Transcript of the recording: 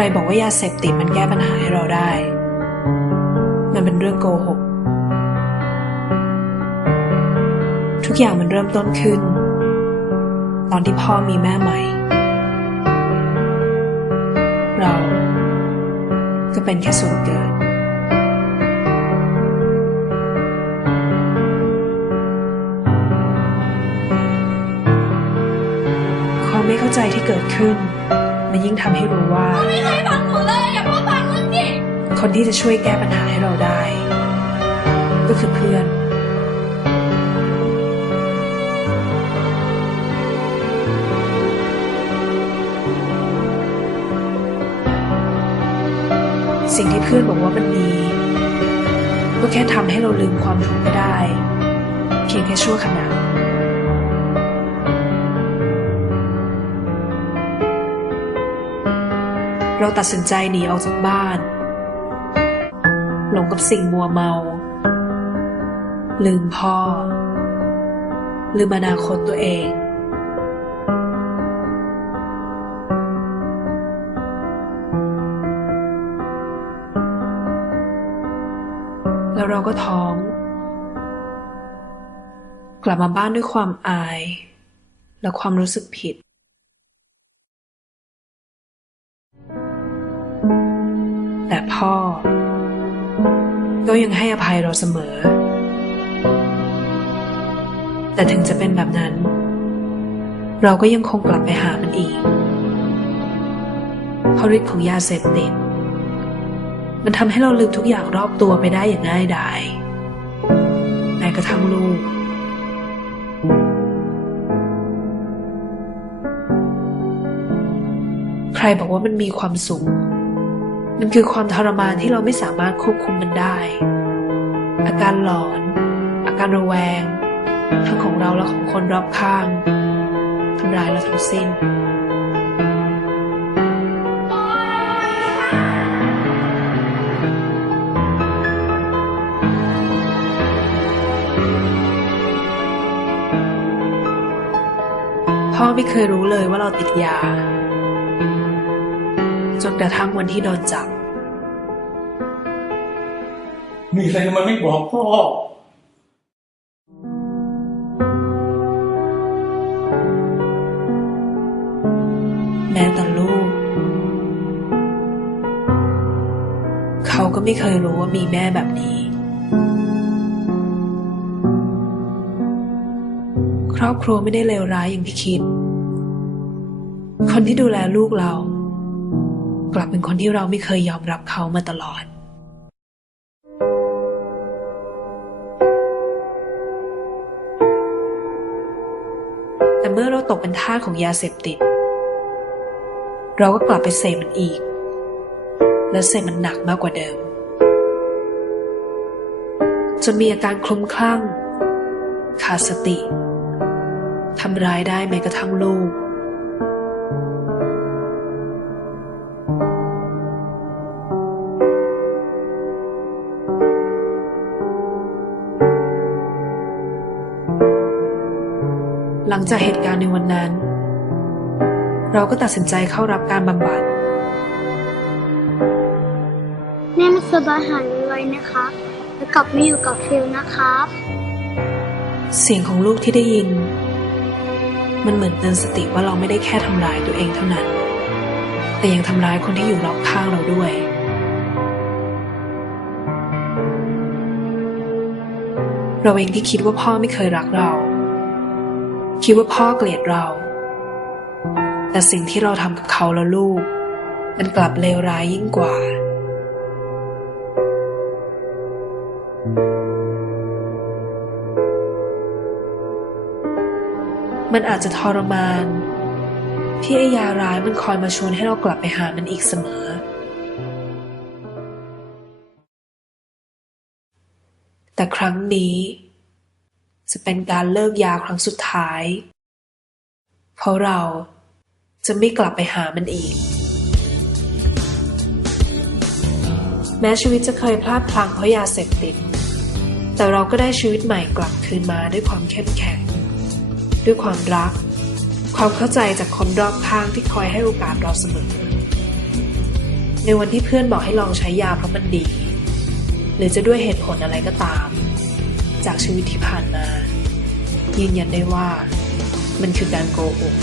รบอกว่ายาเสพติดมันแก้ปัญหาให้เราได้ มันเป็นเรื่องโกหก ทุกอย่างมันเริ่มต้นขึ้น ตอนที่พ่อมีแม่ใหม่ เราก็เป็นแค่ส่วนเกินความไม่เข้าใจที่เกิดขึ้น มันยิ่งทำให้รู้ว่า ไม่เคยฟังหนูเลยอย่าพูดฟังมึงดิคนที่จะช่วยแก้ปัญหาให้เราได้ ก็คือเพื่อน สิ่งที่เพื่อนบอกว่ามันดีก็แค่ทำให้เราลืมความทุกข์ไปได้ เพียงแค่ชั่วขณะ เราตัดสินใจหนีออกจากบ้าน หลงกับสิ่งมัวเมา ลืมพ่อ ลืมอนาคตตัวเองแล้วเราก็ท้อง กลับมาบ้านด้วยความอาย และความรู้สึกผิด แต่พ่อ ก็ยังให้อภัยเราเสมอ แต่ถึงจะเป็นแบบนั้น เราก็ยังคงกลับไปหามันอีกเพราะฤทธิ์ของยาเสพติดมันทำให้เราลืมทุกอย่างรอบตัวไปได้อย่างง่ายดายแม้กระทั่งลูก ใครบอกว่ามันมีความสุข มันคือความทรมานที่เราไม่สามารถควบคุมมันได้ อาการหลอน อาการระแวง ทั้งของเราและของคนรอบข้างทำร้ายเราทั้งสิ้น พ่อไม่เคยรู้เลยว่าเราติดยา จนกระทั่งวันที่โดนจับ มีอะไรทำไมไม่บอกพ่อแม้แต่ลูก เขาก็ไม่เคยรู้ว่ามีแม่แบบนี้ ครอบครัวไม่ได้เลวร้ายอย่างที่คิด คนที่ดูแลลูกเรา กลับเป็นคนที่เราไม่เคยยอมรับเขามาตลอด แต่เมื่อเราตกเป็นทาสของยาเสพติด เราก็กลับไปเสพมันอีก และเสพมันหนักมากกว่าเดิม จนมีอาการคลุ้มคลั่งขาดสติทำร้ายได้แม้กระทั่งลูก หลังจากเหตุการณ์ในวันนั้น เราก็ตัดสินใจเข้ารับการบำบัดแม่ไม่สบายหายไวๆนะครับแล้วกลับมาอยู่กับฟิลนะครับ เสียงของลูกที่ได้ยิน มันเหมือนเตือนสติว่าเราไม่ได้แค่ทำร้ายตัวเองเท่านั้น แต่ยังทำร้ายคนที่อยู่รอบข้างเราด้วย เราเองที่คิดว่าพ่อไม่เคยรักเรา คิดว่าพ่อเกลียดเรา แต่สิ่งที่เราทำกับเขาและลูก มันกลับเลวร้ายยิ่งกว่า มันอาจจะทรมานที่ไอ้ยาร้ายมันคอยมาชวนให้เรากลับไปหามันอีกเสมอ แต่ครั้งนี้ จะเป็นการเลิกยาครั้งสุดท้าย เพราะเราจะไม่กลับไปหามันอีก แม้ชีวิตจะเคยพลาดพลั้งเพราะยาเสพติด แต่เราก็ได้ชีวิตใหม่กลับคืนมาด้วยความเข้มแข็ง ด้วยความรัก ความเข้าใจจากคนรอบข้างที่คอยให้โอกาสเราเสมอ ในวันที่เพื่อนบอกให้ลองใช้ยาเพราะมันดี หรือจะด้วยเหตุผลอะไรก็ตาม จากชีวิตที่ผ่านมายืนยันได้ว่า มันคือการโกหก